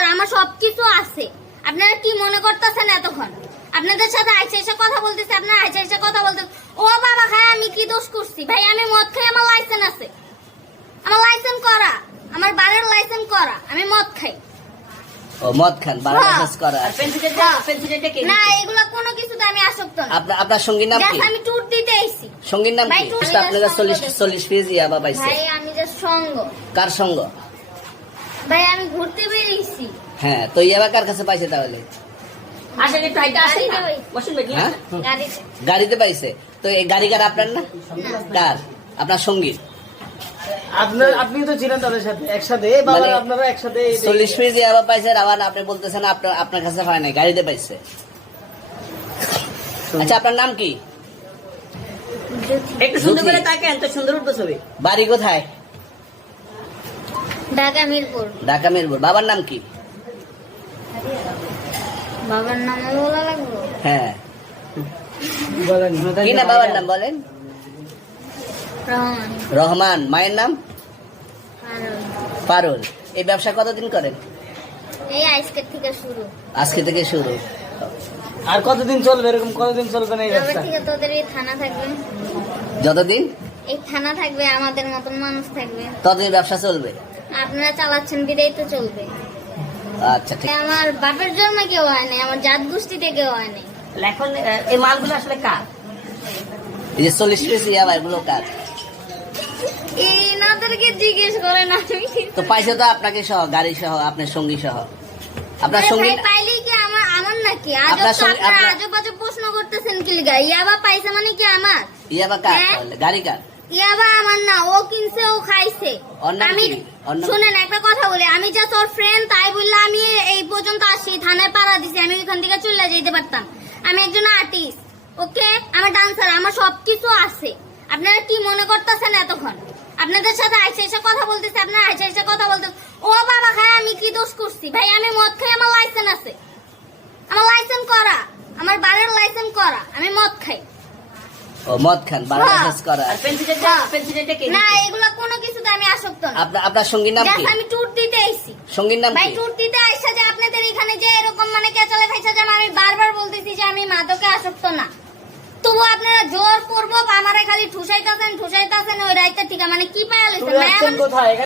আমার সবকিছু আছে। আপনারা কি মনে করতেছেন এতক্ষণ? আপনাদের সাথে আইসা এসে কথা বলতেছে, আপনারা আইসা এসে কথা বলতেছে। ও বাবা খায়, আমি কি দোষ করছি? ভাই আমি মদ খাই, আমার লাইসেন্স আছে, আমার লাইসেন্স করা, আমার বারের লাইসেন্স করা, আমি মদ খাই। ও মদ খান, বারের লাইসেন্স করা। না এগুলা কোনো কিছুতে আমি আসক্ত না। আপনার সঙ্গীর নাম কি? আমি ট্যুর দিতে আইছি। সঙ্গীর নাম কি? আপনারা 40 পিস ইয়াবা পাইছে। ভাই আমি যে সঙ্গ। কার সঙ্গ? ভাই আমি ঘুরতে বেরিয়েছি। হ্যাঁ, তো ইয়াবা কার কাছে পাইছে তাহলে? আসলে টাইটা আসে না বসুন ভাই। হ্যাঁ? গাড়িতে। গাড়িতে পাইছে। তো এই গাড়ি কার আপনার না? কার? আপনার সঙ্গী। আপনি তো ছিলেন তাদের সাথে একসাথে, বাবা আপনারা একসাথে 40 পিস ইয়াবা পাইছে, আবার আপনি বলতেছেন আপনার কাছে পায় নাই, গাড়িতে পাইছে। আচ্ছা, আপনার নাম কি? একটু সুন্দর করে তাকেন, তো সুন্দর উঠবে ছবি। বাড়ি কোথায়? ঢাকা মিরপুর। ঢাকা মিরপুর। বাবার নাম কি? বাবার নাম বলা লাগবে? হ্যাঁ, বলেন কি না বাবার নাম বলেন? রহমান। রহমান। মায়ের নাম? আর পারুল। এই ব্যবসা কতদিন করেন? এই আজকের থেকে শুরু। আজকে থেকে শুরু। আর কতদিন চলবে, এরকম কতদিন চলবে না এই তবে ব্যবসা? থেকে তোদের এই থানা থাকবে, যতদিন এই থানা থাকবে, আমাদের মতন মানুষ থাকবে। ততদিন ব্যবসা চলবে। আপনারা চালাচ্ছেন বিদায় তো চলবে। আচ্ছা, ঠিক। আমার বাপের জন্ম কেউ হয় নাই, আমার জাত গোষ্ঠীতে কেউ হয় নাই। এখন এই মালগুলো আসলে কার? এই যে 40 পিস ইয়াবা, এগুলো কার? এনাদেরকে জিজ্ঞেস করেন। আমি তো পাইছে তো আপনাকে সহ, গাড়ি সহ, আপনার সঙ্গী সহ। আপনার সঙ্গী ভাই পাইলেই কি আমার নাকি? আপনার সঙ্গে- আপনার- আজব আজব প্রশ্ন করতেছেন কি লিগা? ইয়াবা পাইছে মানে কি আমার? ইয়াবা কার হ্যাঁ? তাহলে? গাড়ি কার? ইয়াবা আমার না, ও কিনছে, ও খাইছে। ওর নাম আমি কি? ওর নাম- শুনেন একটা কথা বলি, আমি যা তোর ফ্রেন্ড তাই বললে আমি এই পর্যন্ত আসি, থানায় পাড়া দিছি, আমি ওইখান থেকে চলে যেতে পারতাম। আমি একজন আর্টিস্ট, ওকে, আমার ডান্সার, আমার সবকিছু আছে। আপনারা কি মনে করতেছেন এতক্ষণ? আপনাদের সাথে আইসা এসে কথা বলতেছে, আপনারা আইসা এসে কথা বলতেছে। ও বাবা খায়, আমি কি দোষ করছি? ভাই আমি মদ খাই, আমার লাইসেন্স আছে, আমার লাইসেন্স করা, আমার বারের লাইসেন্স করা, আমি মদ খাই। ও মদ খান, বারের লাইসেন্স করা। আর পেন্সিলটা কে? না এগুলা কোনো কিছুতে আমি আসক্ত না। আপনার সঙ্গীর নাম কি? আমি ট্যুর দিতে আইছি। সঙ্গীর নাম ভাই কি? ট্যুর দিতে আইসা যে আপনাদের এখানে যে এরকম মানে কেচালে খাইছে, যে আমি বারবার বলতেছি যে আমি মাদকে আসক্ত না, তবু আপনারা জোর করবো আমারে খালি ঠুসাইতাছেন ওই রাইতে থেকে। মানে কি পায়া লইছেন? কোথায়?